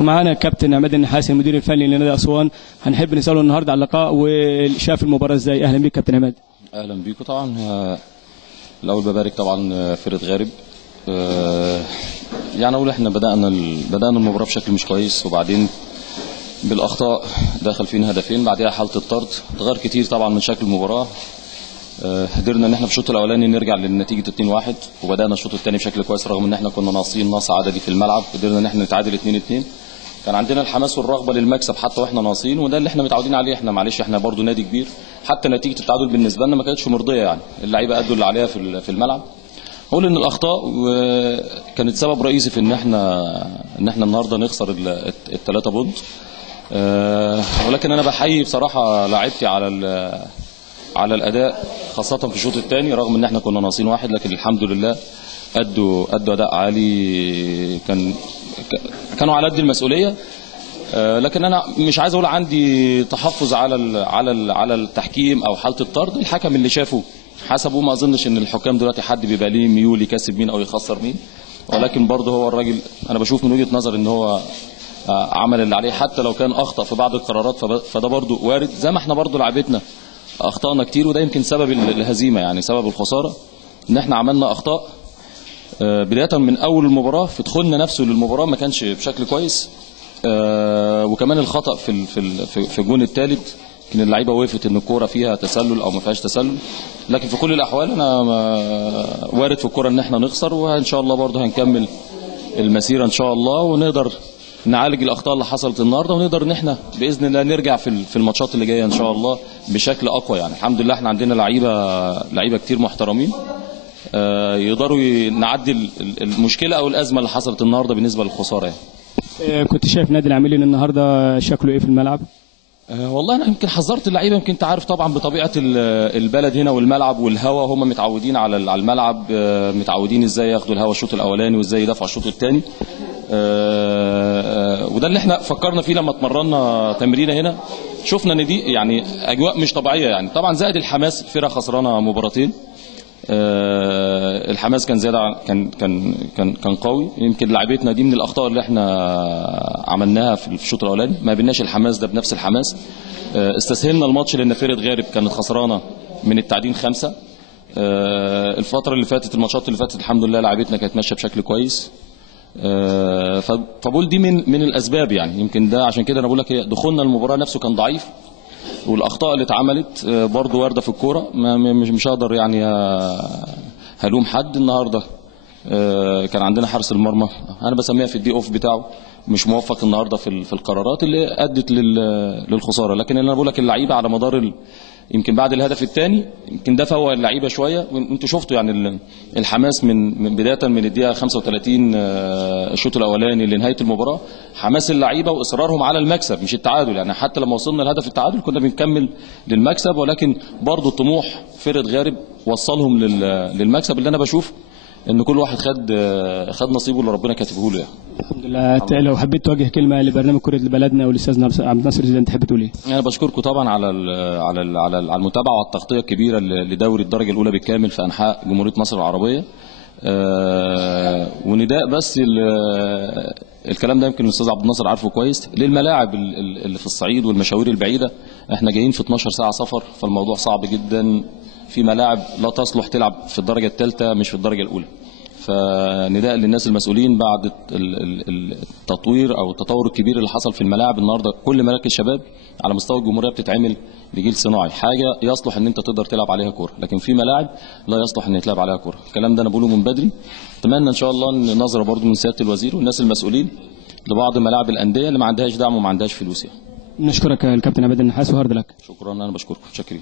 ومعانا الكابتن عماد النحاسي المدير الفني لنادي اسوان. هنحب نساله النهارده على اللقاء وشاف المباراه ازاي. اهلا بيك كابتن عماد. اهلا بيكم. طبعا الاول ببارك طبعا فرقه غارب. يعني اقول احنا بدانا المباراه بشكل مش كويس، وبعدين بالاخطاء دخل فينا هدفين، بعدها حاله الطرد تغير كتير طبعا من شكل المباراه. قدرنا ان احنا في الشوط الاولاني نرجع للنتيجه 2-1، وبدانا الشوط الثاني بشكل كويس رغم ان احنا كنا ناقصين نقص عددي في الملعب. قدرنا ان احنا نتعادل 2-2. كان عندنا الحماس والرغبه للمكسب حتى واحنا ناقصين، وده اللي احنا متعودين عليه. احنا معلش احنا برضو نادي كبير، حتى نتيجه التعادل بالنسبه لنا ما كانتش مرضيه. يعني اللعيبه ادوا اللي عليها في الملعب. اقول ان الاخطاء كانت سبب رئيسي في ان احنا النهارده نخسر الثلاثه بونت. ولكن انا بحيي بصراحه لاعبتي على الاداء خاصه في الشوط الثاني، رغم ان احنا كنا ناقصين واحد، لكن الحمد لله ادوا اداء عالي. كانوا على قد المسؤوليه. لكن انا مش عايز اقول عندي تحفظ على التحكيم او حاله الطرد. الحكم اللي شافه حسبه. ما اظنش ان الحكام دلوقتي حد بيبقى ليه ميول يكسب مين او يخسر مين، ولكن برضه هو الراجل انا بشوف من وجهه نظر ان هو عمل اللي عليه، حتى لو كان اخطا في بعض القرارات فده برضه وارد. زي ما احنا برضه لعبتنا اخطانا كتير، وده يمكن سبب الهزيمه، يعني سبب الخساره ان احنا عملنا اخطاء بدايه من اول المباراه. في دخولنا نفسه للمباراه ما كانش بشكل كويس. وكمان الخطا في الجون الثالث كان اللعيبه وقفت ان الكوره فيها تسلل او ما فيهاش تسلل. لكن في كل الاحوال انا وارد في الكوره ان احنا نخسر، وان شاء الله برضه هنكمل المسيره ان شاء الله، ونقدر نعالج الاخطاء اللي حصلت النهارده، ونقدر ان احنا باذن الله نرجع في الماتشات اللي جايه ان شاء الله بشكل اقوى. يعني الحمد لله احنا عندنا لعيبه كتير محترمين يقدروا نعدي المشكله او الازمه اللي حصلت النهارده بالنسبه للخساره. يعني كنت شايف نادي العاملين النهارده شكله ايه في الملعب؟ والله انا يمكن حذرت اللعيبه. يمكن انت عارف طبعا بطبيعه البلد هنا والملعب والهواء، هم متعودين على الملعب، متعودين ازاي ياخدوا الهواء الشوط الاولاني وازاي يدافعوا الشوط الثاني. وده اللي احنا فكرنا فيه لما اتمرنا تمرينه هنا. شفنا ان دي يعني اجواء مش طبيعيه. يعني طبعا زائد الحماس، الفرقه خسرانه مباراتين. الحماس كان زياده، كان قوي. يمكن لعيبتنا دي من الاخطاء اللي احنا عملناها في الشوط الاولاني، ما بيناش الحماس ده بنفس الحماس. استسهلنا الماتش لان فرقه غارب كانت خسرانه من التعدين 5. الفتره اللي فاتت، الماتشات اللي فاتت الحمد لله لعيبتنا كانت ماشيه بشكل كويس. فبقول دي من الاسباب. يعني يمكن ده عشان كده انا بقول لك دخولنا المباراه نفسه كان ضعيف، والاخطاء اللي اتعملت برضه وارده في الكوره. مش هقدر يعني هلوم حد. النهارده كان عندنا حارس المرمى انا بسميها في الدي اوف بتاعه مش موفق النهارده في القرارات اللي ادت للخساره. لكن انا بقول لك اللعيبه على مدار يمكن بعد الهدف الثاني يمكن ده فوق اللعيبه شويه. وانتوا شفتوا يعني الحماس من بدايه من الدقيقه 35 الشوط الاولاني لنهايه المباراه، حماس اللعيبه واصرارهم على المكسب مش التعادل. يعني حتى لما وصلنا لهدف التعادل كنا بنكمل للمكسب، ولكن برضه طموح فرقه غارب وصلهم للمكسب، اللي انا بشوف ان كل واحد خد نصيبه اللي ربنا كاتبه له. يعني الحمد لله. لو حبيت توجه كلمه لبرنامج كره بلدنا والاستاذ عبد الناصر زيدان تحب تقول ايه؟ انا بشكركم طبعا على المتابعه والتغطيه الكبيره لدوري الدرجه الاولى بالكامل في انحاء جمهوريه مصر العربيه. ونداء بس الكلام ده يمكن الاستاذ عبد الناصر عارفه كويس، للملاعب اللي في الصعيد والمشاوير البعيده. احنا جايين في 12 ساعه سفر، فالموضوع صعب جدا. في ملاعب لا تصلح تلعب في الدرجه الثالثه مش في الدرجه الاولى. فنداء للناس المسؤولين بعد التطوير او التطور الكبير اللي حصل في الملاعب النهارده، كل مراكز شباب على مستوى الجمهوريه بتتعمل لجيل صناعي، حاجه يصلح ان انت تقدر تلعب عليها كوره، لكن في ملاعب لا يصلح ان يتلعب عليها كوره. الكلام ده انا بقوله من بدري. اتمنى ان شاء الله ان نظره برضو من سياده الوزير والناس المسؤولين لبعض ملاعب الانديه اللي ما عندهاش دعم وما عندهاش فلوس. يعني نشكرك الكابتن عماد النحاس وهارد لك. شكرا. انا بشكركم. شكرا.